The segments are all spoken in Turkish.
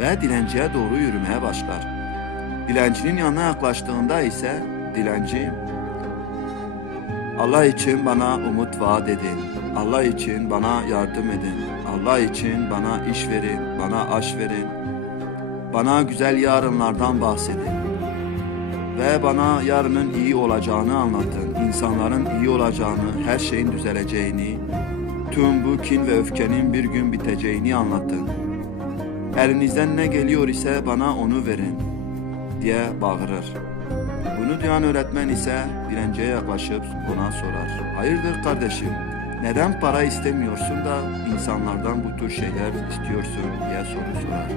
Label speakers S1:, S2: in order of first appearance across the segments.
S1: ve dilenciye doğru yürümeye başlar. Dilencinin yanına yaklaştığında ise dilenci Allah için bana umut vaat edin. Allah için bana yardım edin. Allah için bana iş verin, bana aş verin. Bana güzel yarınlardan bahsedin. Ve bana yarının iyi olacağını anlatın. İnsanların iyi olacağını, her şeyin düzeleceğini, tüm bu kin ve öfkenin bir gün biteceğini anlatın. Elinizden ne geliyor ise bana onu verin diye bağırır. Bunu duyan öğretmen ise dilenciye yaklaşıp ona sorar. Hayırdır kardeşim? Neden para istemiyorsun da insanlardan bu tür şeyler istiyorsun diye soru sorar.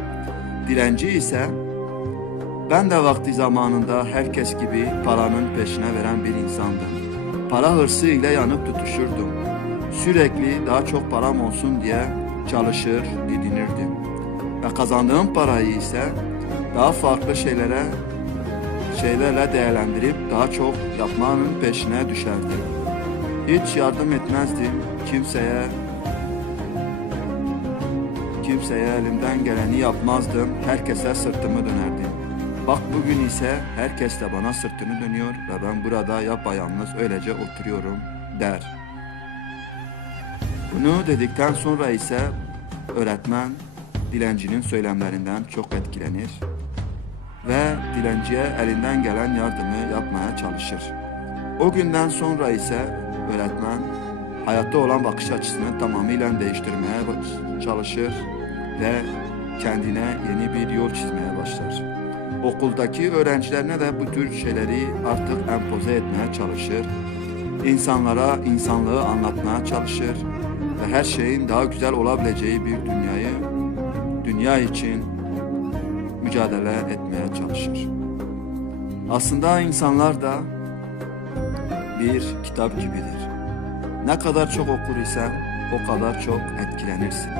S1: Dilenci ise ben de vakti zamanında herkes gibi paranın peşine veren bir insandım. Para hırsı ile yanıp tutuşurdum. Sürekli daha çok param olsun diye çalışır, didinirdim. Ve kazandığım parayı ise daha farklı şeylere şeylerle değerlendirip daha çok yapmanın peşine düşerdim. Hiç yardım etmezdim kimseye. Kimseye elimden geleni yapmazdım. Herkese sırtımı dönerdim. Bak bugün ise herkes de bana sırtını dönüyor ve ben burada yapayalnız öylece oturuyorum der. Bunu dedikten sonra ise öğretmen dilencinin söylemlerinden çok etkilenir ve dilenciye elinden gelen yardımı yapmaya çalışır. O günden sonra ise öğretmen hayatta olan bakış açısını tamamıyla değiştirmeye çalışır ve kendine yeni bir yol çizmeye başlar. Okuldaki öğrencilerine de bu tür şeyleri artık empoze etmeye çalışır. İnsanlara insanlığı anlatmaya çalışır ve her şeyin daha güzel olabileceği bir dünyayı dünya için mücadele etmeye çalışır. Aslında insanlar da bir kitap gibidir. Ne kadar çok okur isen o kadar çok etkilenirsin.